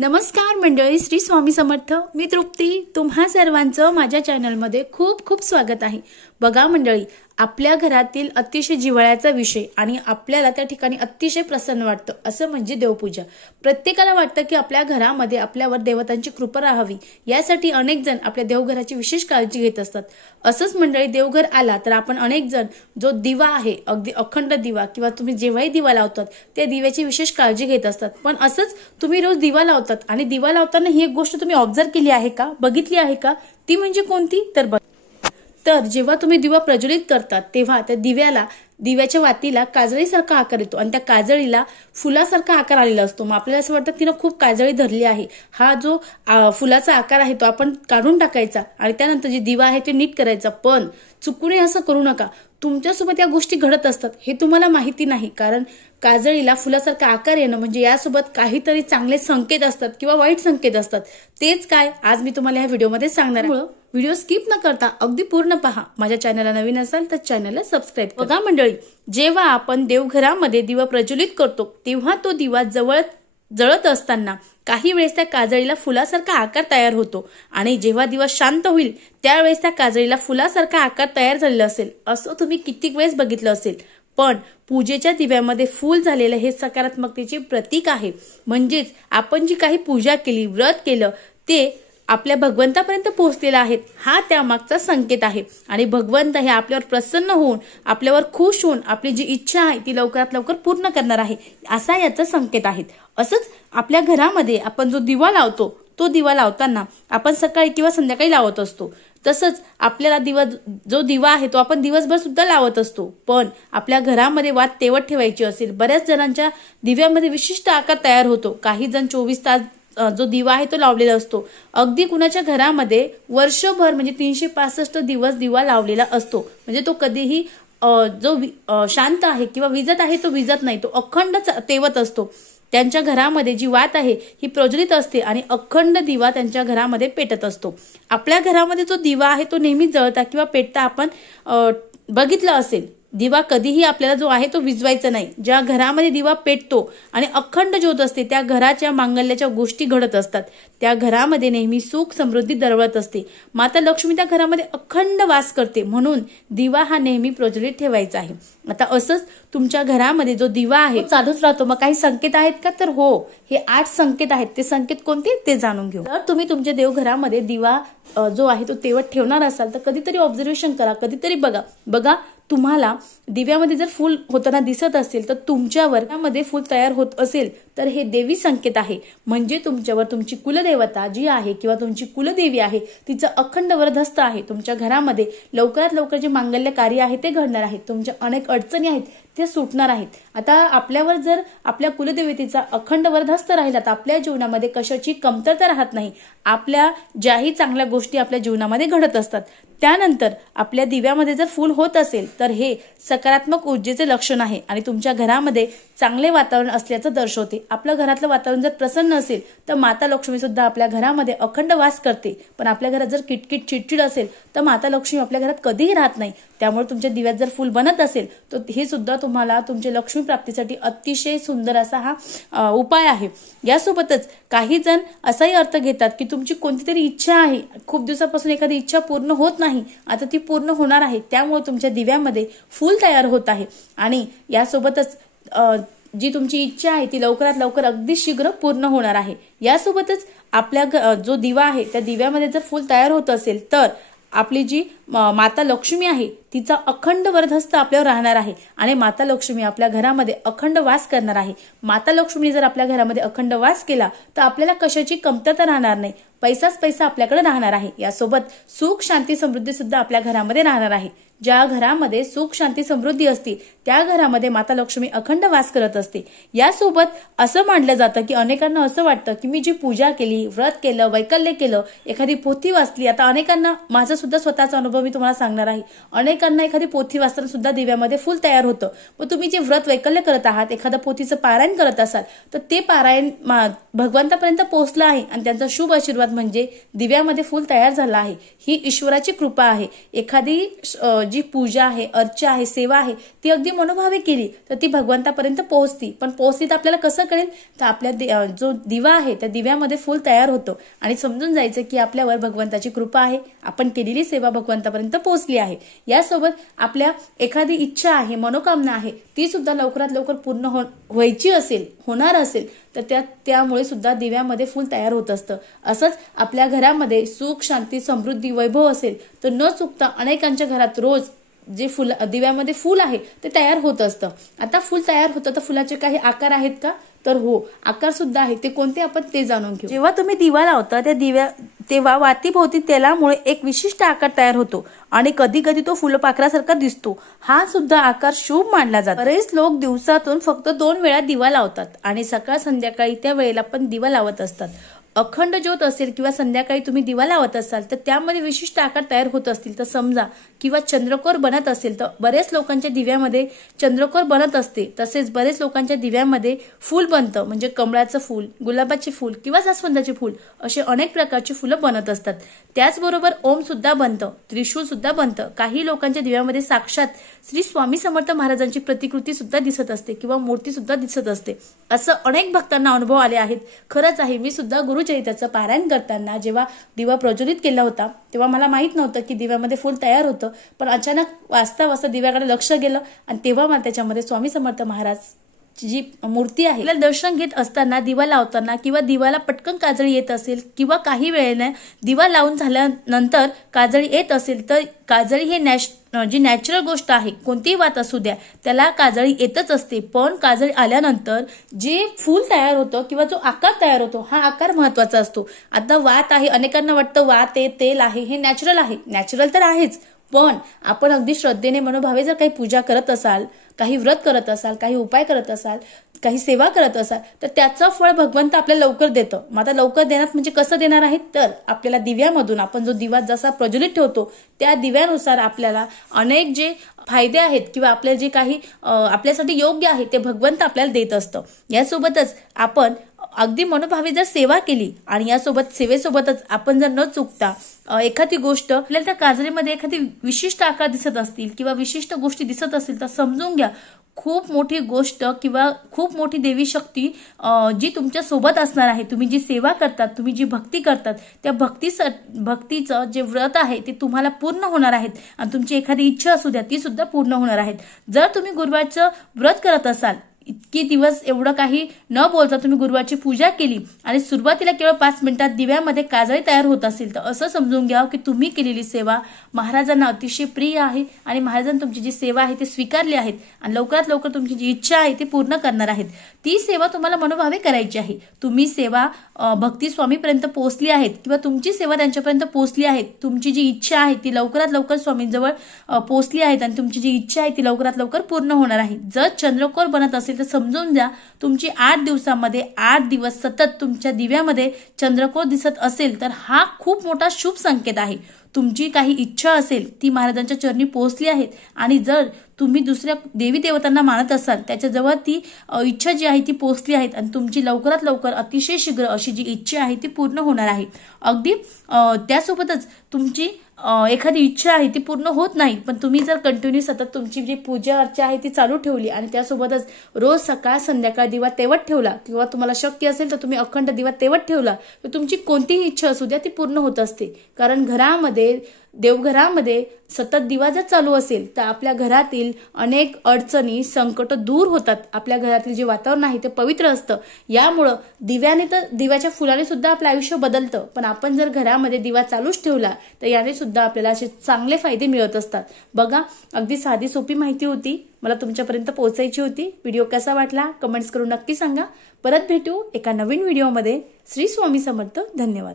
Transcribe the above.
नमस्कार मंडळी, श्री स्वामी समर्थ. मी तृप्ती, तुम्हा सर्वांचं माझ्या चॅनलमध्ये खूप खूप स्वागत आहे. बघा मंडळी, आपल्या घरातील अतिशय जिव्हाळ्याचा विषय आणि आपल्याला त्या ठिकाणी अतिशय प्रसन्न वाटतं असं म्हणजे देवपूजा. प्रत्येकाला वाटतं की आपल्या घरामध्ये आपल्यावर देवतांची कृपा राहावी, यासाठी अनेक जण आपल्या देवघराची विशेष काळजी घेत असतात. असंच मंडळी, देवघर आला तर आपण अनेक जण जो दिवा आहे, अगदी अखंड दिवा किंवा तुम्ही जेव्हाही दिवा लावतात त्या दिव्याची विशेष काळजी घेत असतात. पण असंच तुम्ही रोज दिवा लावतात आणि दिवा लावताना ही एक गोष्ट तुम्ही ऑब्झर्व केली आहे का, बघितली आहे का? ती म्हणजे कोणती? तर जेव्हा तुम्ही दिवा प्रज्वलित करतात तेव्हा त्या दिव्याच्या वातीला काजळीसारखा आकार येतो आणि त्या काजळीला फुलासारखा आकार आलेला असतो. मग आपल्याला असं वाटतं तिनं खूप काजळी धरली आहे. हा जो फुलाचा आकार आहे तो आपण काढून टाकायचा आणि त्यानंतर जे दिवा आहे ते नीट करायचा. पण चुकूनही असं करू नका. तुमच्यासोबत या गोष्टी घडत असतात हे तुम्हाला माहिती नाही, कारण काजळीला फुलासारखा आकार येणं म्हणजे यासोबत काहीतरी चांगले संकेत असतात किंवा वाईट संकेत असतात. तेच काय आज मी तुम्हाला या व्हिडिओमध्ये सांगणार आहे. व्हिडिओ स्किप न करता अगदी पूर्ण पहा. माझ्या चॅनलला नवीन असाल तर चॅनलला सबस्क्राईब करा. बघा मंडळी, जेव्हा आपण देवघरामध्ये दिवा प्रज्वलित करतो तेव्हा तो दिवा जळत असताना काही वेळेस त्या काजळीला फुलासारखा आकार तयार होतो आणि जेव्हा दिवा शांत होईल त्यावेळेस त्या काजळीला फुलासारखा आकार तयार झालेला असेल. असं तुम्ही कित्येक वेळेस बघितलं असेल. पण पूजेच्या दिव्यामध्ये फूल झालेलं हे सकारात्मकतेचे प्रतीक आहे. म्हणजेच आपण जी काही पूजा केली, व्रत केलं, ते आपल्या भगवंतापर्यंत पोहोचलेला आहे, हा त्यामागचा संकेत आहे. आणि भगवंत हे आपल्यावर प्रसन्न होऊन, आपल्यावर खुश होऊन आपली जी इच्छा आहे ती लवकरात लवकर पूर्ण करणार आहे, असा याचा संकेत आहे. असंच आपल्या घरामध्ये आपण जो दिवा लावतो तो दिवा लावताना आपण सकाळी किंवा संध्याकाळी लावत असतो. तसंच आपल्याला जो दिवा आहे तो आपण दिवसभर सुद्धा लावत असतो. पण आपल्या घरामध्ये वात तेवत ठेवायची असेल, बऱ्याच जणांच्या दिव्यामध्ये विशिष्ट आकार तयार होतो. काही जण 24 तास जो दिवा आहे तो लावलेला असतो. अगदी कुणाच्या घरामध्ये वर्षभर म्हणजे 365 दिवस दिवा लावलेला असतो. म्हणजे तो कधीही जो शांत आहे किंवा विजत आहे तो विजत नाही, तो अखंड तेवत असतो. त्यांच्या घरामध्ये जी वात आहे ही प्रज्वलित असते आणि अखंड दिवा त्यांच्या घरामध्ये पेटत असतो. आपल्या घरामध्ये जो दिवा आहे तो नेहमी जळता किंवा पेटता आपण बघितलं असेल. दिवा कधीही आपल्याला जो आहे तो विझवायचा नाही. ज्या घरामध्ये दिवा पेटतो आणि अखंड ज्योत असते त्या घराच्या मांगल्याच्या गोष्टी घडत असतात. त्या घरामध्ये नेहमी सुख समृद्धी दरवळत असते. माता लक्ष्मी त्या घरामध्ये अखंड वास करते, म्हणून दिवा हा नेहमी प्रज्वलित ठेवायचा आहे. आता असंच तुमच्या घरामध्ये जो दिवा आहे चालूच राहतो. मग काही संकेत आहेत का? तर हो, हे 8 संकेत आहेत. ते संकेत कोणते ते जाणून घेऊ. तर तुम्ही तुमच्या देवघरामध्ये दिवा जो आहे तो तेवत ठेवणार असाल तर कधीतरी ऑब्झर्वेशन करा, कधीतरी बघा तुम्हाला दिव्यामध्ये जर फूल होताना दिसत असेल तर तुमच्यावर त्यामध्ये फूल तयार होत असेल तर हे देवी संकेत आहे. म्हणजे तुमच्यावर तुमची कुलदेवता जी आहे किंवा तुमची कुलदेवी आहे तिचं अखंड वरदहस्त आहे. तुमच्या घरामध्ये लवकरात लवकर जे मांगल्य कार्य आहे ते घडणार आहे. तुमच्या अनेक अडचणी आहेत ते सुटणार आहेत. आता आपल्यावर जर आपल्या कुलदेवतेचा अखंड वरदहस्त राहिला तर आपल्या जीवनामध्ये कशाची कमतरता राहत नाही. आपल्या ज्याही चांगल्या गोष्टी आपल्या जीवनामध्ये घडत असतात. त्यानंतर आपल्या दिव्यामध्ये जर फूल होत असेल तर हे सकारात्मक ऊर्जेचे लक्षण आहे आणि तुमच्या घरामध्ये चांगले वातावरण असल्याचं दर्शवते. आपल्या घरातलं वातावरण जर प्रसन्न असेल तर माता लक्ष्मी सुद्धा आपल्या घरामध्ये अखंड वास करते. पण आपल्या घरात जर किटकिट चिडचिड असेल तर माता लक्ष्मी आपल्या घरात कधीही राहत नाही. त्यामुळे तुमच्या दिव्यात जर फूल बनत असेल तर हे सुद्धा तुम्हाला तुमच्या लक्ष्मी प्राप्तीसाठी अतिशय सुंदर असा हा उपाय आहे. यासोबतच काही जण असाही अर्थ घेतात की तुमची कोणती तरी इच्छा आहे, खूप दिवसापासून एखादी इच्छा पूर्ण होत नाही, आता ती पूर्ण होणार आहे. त्यामुळे तुमच्या दिव्यामध्ये फूल तयार होत आहे आणि यासोबतच जी तुमची इच्छा आहे ती लवकरात लवकर अगदी शीघ्र पूर्ण होणार आहे. यासोबतच आपल्या जो दिवा आहे त्या दिव्यामध्ये जर फूल तयार होत असेल तर आपली जी माता लक्ष्मी आहे तिचा अखंड वरदहस्त आपल्यावर राहणार आहे आणि माता लक्ष्मी आपल्या घरामध्ये अखंड वास करणार आहे. माता लक्ष्मीने जर आपल्या घरामध्ये अखंड वास केला तर आपल्याला कशाची कमतरता राहणार नाही. पैसाच पैसा आपल्याकडे राहणार आहे. यासोबत सुख शांती समृद्धी सुद्धा आपल्या घरामध्ये राहणार आहे. ज्या घरामध्ये सुख शांती समृद्धी असते त्या घरामध्ये माता लक्ष्मी अखंड वास करत असते. यासोबत असं मानलं जातं की अनेकांना असं वाटतं की मी जी पूजा केली, व्रत केलं, वैकल्य केलं, एखादी पोथी वाचली. आता अनेकांना, माझा सुद्धा स्वतःचा अनुभव मी तुम्हाला सांगणार आहे, अनेकांना एखादी पोथी वाचताना सुद्धा दिव्यामध्ये फूल तयार होतं. मग तुम्ही जे व्रत वैकल्य करत आहात, एखाद्या पोथीचं पारायण करत असाल तर ते पारायण भगवंतापर्यंत पोहोचलं आहे आणि त्यांचा शुभ आशीर्वाद म्हणजे दिव्यामध्ये फूल तयार झाला आहे. ही ईश्वराची कृपा आहे. एखादी जी पूजा आहे, अर्चा आहे, सेवा आहे ती अगदी मनोभावे केली तर ती भगवंतापर्यंत पोहोचती. पण पोहोचली तर आपल्याला कसं कळेल, तर आपल्या जो दिवा आहे त्या दिव्यामध्ये फूल तयार होतं आणि समजून जायचं की आपल्यावर भगवंताची कृपा आहे, आपण केलेली सेवा भगवंतापर्यंत पोहोचली आहे. यासोबत आपल्या एखादी इच्छा आहे, मनोकामना आहे ती सुद्धा लवकरात लवकर पूर्ण व्हायची असेल, होणार असेल तर त्यामुळे सुद्धा दिव्यामध्ये फूल तयार होत असतं. असंच आपल्या घरामध्ये सुख, शांती, समृद्धी, वैभव असेल तर न चुकता अनेकांच्या घरात रोज जे फुल दिव्यामध्ये फूल आहे ते तयार होत असतं. आता फूल तयार होतं तर फुलाचे काही आकार आहेत का, तर हो, आकार सुद्धा आहे. ते कोणते आपण ते जाणून घेऊ. जेव्हा तुम्ही दिवा लावता तेव्हा वातीभोवती तेलामुळे एक विशिष्ट आकार तयार होतो आणि कधी कधी तो फुलपाखरासारखा दिसतो. हा सुद्धा आकार शुभ मानला जातो. बरेच लोक दिवसातून फक्त 2 वेळा दिवा लावतात आणि सकाळ संध्याकाळी त्या वेळेला पण दिवा लावत असतात. अखंड ज्योत असेल किंवा संध्याकाळी तुम्ही दिवा लावत असाल तर त्यामध्ये विशिष्ट आकार तयार होत असतील तर समजा, किंवा चंद्रकोर बनत असेल तर बरेच लोकांच्या दिव्यामध्ये चंद्रकोर बनत असते. तसेच बरेच लोकांच्या दिव्यामध्ये फूल बनतं, म्हणजे कमळाचं फूल, गुलाबाचे फूल किंवा जास्वंदाचे फूल असे अनेक प्रकारची फुलं बनत असतात. त्याचबरोबर ओम सुद्धा बनतं, त्रिशूळ सुद्धा बनतं. काही लोकांच्या दिव्यामध्ये साक्षात श्री स्वामी समर्थ महाराजांची प्रतिकृती सुद्धा दिसत असते किंवा मूर्ती सुद्धा दिसत असते. असं अनेक भक्तांना अनुभव आले आहेत. खरंच आहे, मी सुद्धा गुरुचरित्राचं पारायण करताना जेव्हा दिवा प्रज्वलित केला होता तेव्हा मला माहित नव्हतं की दिव्यामध्ये फूल तयार होतं. पण अचानक वाजता दिव्याकडे लक्ष गेलं आणि तेव्हा मला त्याच्यामध्ये स्वामी समर्थ महाराज जी मूर्ती आहे तिला दर्शन घेत असताना, दिवा लावताना किंवा दिवाला पटकन काजळी येत असेल किंवा काही वेळेने दिवा लावून झाल्यानंतर काजळी येत असेल तर काजळी हे जी नॅचरल गोष्ट आहे, कोणतीही वात असू द्या त्याला काजळी येतच असते. पण काजळी आल्यानंतर जे फूल तयार होतं किंवा जो आकार तयार होतो हा आकार महत्वाचा असतो. आता वात आहे, अनेकांना वाटतं वात आहे, तेल आहे, हे नॅचरल आहे. नॅचरल तर आहेच, पण आपण अगदी श्रद्धेने मनोभावे जर काही पूजा करत असाल, काही व्रत करत असाल, काही उपाय करत असाल, काही सेवा करत असाल तर त्याचं फळ भगवंत आपल्याला लवकर देतं. मग आता लवकर देणार म्हणजे कसं देणार आहे, तर आपल्याला दिव्यामधून आपण जो दिवा जसा प्रज्वलित ठेवतो त्या दिव्यानुसार आपल्याला अनेक जे फायदे आहेत किंवा आपल्याला जे काही आपल्यासाठी योग्य आहे ते भगवंत आपल्याला देत असतं. यासोबतच आपण अगदी मनोभावे जर सेवा केली आणि यासोबत सेवेसोबतच आपण जर न चुकता एखादी गोष्ट आपल्याला त्या काजळीमध्ये एखादी विशिष्ट आकार दिसत असतील किंवा विशिष्ट गोष्टी दिसत असतील तर समजून घ्या खूप मोठी गोष्ट किंवा खूप मोठी देवी शक्ती जी तुमच्या सोबत असणार आहे. तुम्ही जी सेवा करतात, तुम्ही जी भक्ती करतात त्या भक्तीचं जे व्रत आहे ते तुम्हाला पूर्ण होणार आहेत आणि तुमची एखादी इच्छा असू द्या ती सुद्धा पूर्ण होणार आहेत. जर तुम्ही गुरुवारचं व्रत करत असाल, इतके दिवस एवढं काही न बोलता तुम्ही गुरुवारची पूजा केली आणि सुरुवातीला केवळ 5 मिनिटात दिव्यामध्ये काजळी तयार होत असेल तर असं समजून घ्या की तुम्ही केलेली सेवा महाराजांना अतिशय प्रिय आहे आणि महाराजांनी तुमची जी सेवा आहे ती स्वीकारली आहेत आणि लवकरात लवकर तुमची जी इच्छा आहे ती पूर्ण करणार आहेत. ती सेवा तुम्हाला मनोभावे करायची आहे. तुम्ही सेवा भक्ती स्वामीपर्यंत पोहोचली आहेत किंवा तुमची सेवा त्यांच्यापर्यंत पोहोचली आहे, तुमची जी इच्छा आहे ती लवकरात लवकर स्वामींजवळ पोहोचली आहेत आणि तुमची जी इच्छा आहे ती लवकरात लवकर पूर्ण होणार आहे. जर चंद्रकोर बनत असेल तर समजून द्या तुमची 8 दिवसामध्ये 8 दिवस सतत तुमच्या दिव्यामध्ये चंद्रकोर दिसत असेल तर हा खूप मोठा शुभ संकेत आहे. तुमची काही इच्छा असेल ती महाराजांच्या चरणी पोहोचली आहेत आणि जर तुम्ही दुसऱ्या देवी देवतांना मानत असाल त्याच्याजवळ ती इच्छा जी आहे ती पोहोचली आहेत आणि तुमची लवकरात लवकर अतिशय शीघ्र अशी जी इच्छा आहे ती पूर्ण होणार आहे. अगदी त्यासोबतच तुमची एखादी इच्छा आहे ती पूर्ण होत नाही, पण तुम्ही जर कंटिन्यू सतत तुमची जी पूजा अर्चा आहे ती चालू ठेवली आणि त्यासोबतच रोज सकाळ संध्याकाळ दिवा तेवत ठेवला किंवा तुम्हाला शक्य असेल तर तुम्ही अखंड दिवा तेवत ठेवला तर तुमची कोणतीही इच्छा असू द्या ती पूर्ण होत असते. कारण घरामध्ये, देवघरामध्ये सतत दिवा जर चालू असेल तर आपल्या घरातील अनेक अडचणी, संकट दूर होतात. आपल्या घरातील जे वातावरण आहे ते पवित्र असतं. यामुळं दिव्याने तर दिव्याच्या फुलाने सुद्धा आपलं आयुष्य बदलतं, पण आपण जर घरामध्ये दिवा चालूच ठेवला तर याने सुद्धा आपल्याला असे चांगले फायदे मिळत असतात. बघा, अगदी साधी सोपी माहिती होती, मला तुमच्यापर्यंत पोहोचायची होती. व्हिडिओ कसा वाटला कमेंट्स करून नक्की सांगा. परत भेटू एका नवीन व्हिडिओमध्ये. श्री स्वामी समर्थ. धन्यवाद.